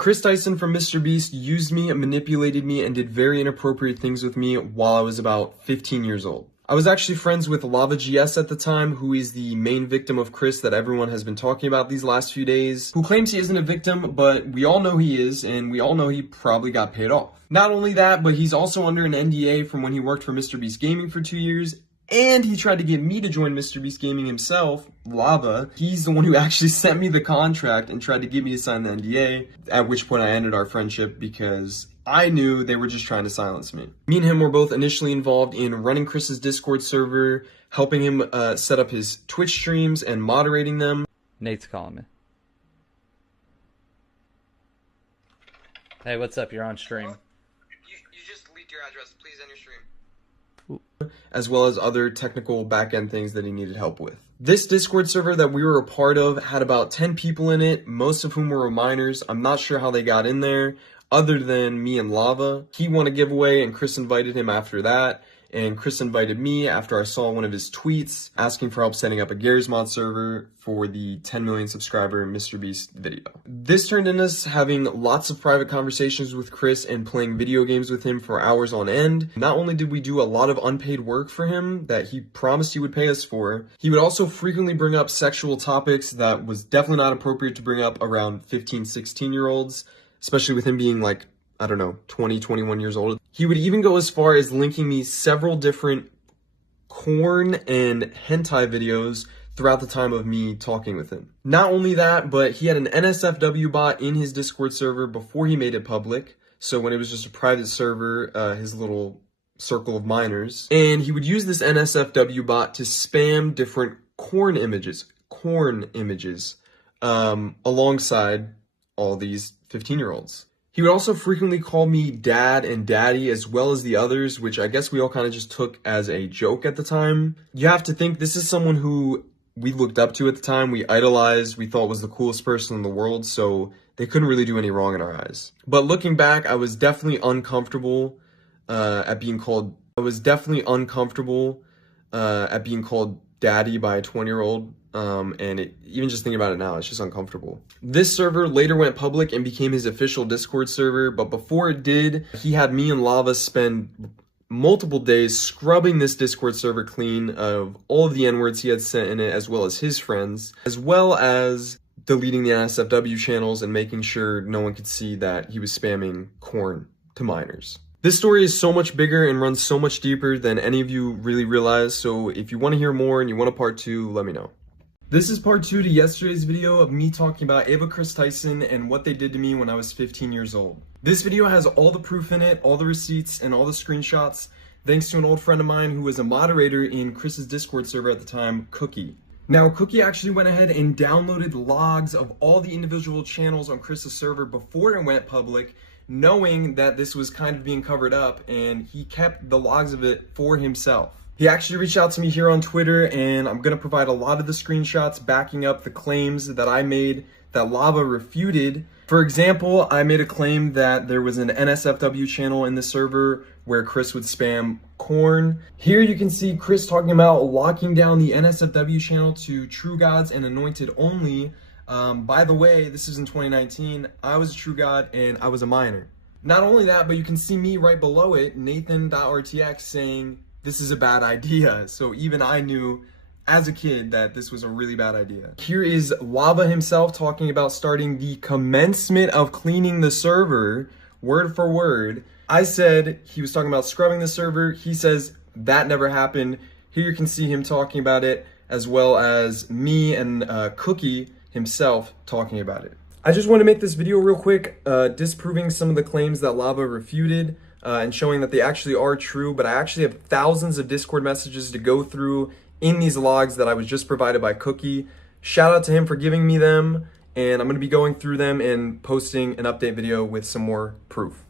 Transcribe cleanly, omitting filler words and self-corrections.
Kris Tyson from MrBeast used me, manipulated me, and did very inappropriate things with me while I was about 15 years old. I was actually friends with Lava GS at the time, who is the main victim of Kris that everyone has been talking about these last few days, who claims he isn't a victim, but we all know he is, and we all know he probably got paid off. Not only that, but he's also under an NDA from when he worked for MrBeast Gaming for 2 years, and he tried to get me to join MrBeast Gaming himself, Lava. He's the one who actually sent me the contract and tried to get me to sign the NDA, at which point I ended our friendship because I knew they were just trying to silence me. Me and him were both initially involved in running Kris's Discord server, helping him set up his Twitch streams and moderating them. Nate's calling me. Hey, what's up? You're on stream. You just leaked your address. Please end your stream. As well as other technical back-end things that he needed help with. This Discord server that we were a part of had about 10 people in it, most of whom were minors. I'm not sure how they got in there, other than me and Lava. He won a giveaway and Kris invited him after that, and Kris invited me after I saw one of his tweets asking for help setting up a Garry's Mod server for the 10 million subscriber MrBeast video. This turned into us having lots of private conversations with Kris and playing video games with him for hours on end. Not only did we do a lot of unpaid work for him that he promised he would pay us for, he would also frequently bring up sexual topics that was definitely not appropriate to bring up around 15, 16-year-olds, especially with him being like, I don't know, 20, 21 years old. He would even go as far as linking me several different corn and hentai videos throughout the time of me talking with him. Not only that, but he had an NSFW bot in his Discord server before he made it public. So when it was just a private server, his little circle of minors. And he would use this NSFW bot to spam different corn images, alongside all these 15-year-olds. He would also frequently call me dad and daddy, as well as the others, which I guess we all kind of just took as a joke at the time. You have to think this is someone who we looked up to at the time, we idolized, we thought was the coolest person in the world, so they couldn't really do any wrong in our eyes. But looking back, I was definitely uncomfortable at being called daddy by a 20-year-old. And even just thinking about it now, it's just uncomfortable. This server later went public and became his official Discord server, but before it did, he had me and Lava spend multiple days scrubbing this Discord server clean of all of the N-words he had sent in it, as well as his friends, as well as deleting the NSFW channels and making sure no one could see that he was spamming corn to minors. This story is so much bigger and runs so much deeper than any of you really realize, so if you want to hear more and you want a part 2, let me know. This is part 2 to yesterday's video of me talking about Kris Tyson and what they did to me when I was 15 years old. This video has all the proof in it, all the receipts, and all the screenshots, thanks to an old friend of mine who was a moderator in Kris's Discord server at the time, Cookie. Now, Cookie actually went ahead and downloaded logs of all the individual channels on Kris's server before it went public, knowing that this was kind of being covered up, and he kept the logs of it for himself. He actually reached out to me here on Twitter, and I'm going to provide a lot of the screenshots backing up the claims that I made that Lava refuted. For example, I made a claim that there was an NSFW channel in the server where Kris would spam corn. Here you can see Kris talking about locking down the NSFW channel to True Gods and Anointed only. By the way, this is in 2019. I was a True God and I was a minor. Not only that, but you can see me right below it, Nathan.rtx, saying, "This is a bad idea." So even I knew as a kid that this was a really bad idea. Here is Lava himself talking about starting the commencement of cleaning the server, word for word. I said he was talking about scrubbing the server. He says that never happened. Here you can see him talking about it, as well as me and Cookie himself talking about it. I just want to make this video real quick, disproving some of the claims that Lava refuted. And showing that they actually are true, but I actually have thousands of Discord messages to go through in these logs that I was just provided by Cookie. Shout out to him for giving me them, and I'm going to be going through them and posting an update video with some more proof.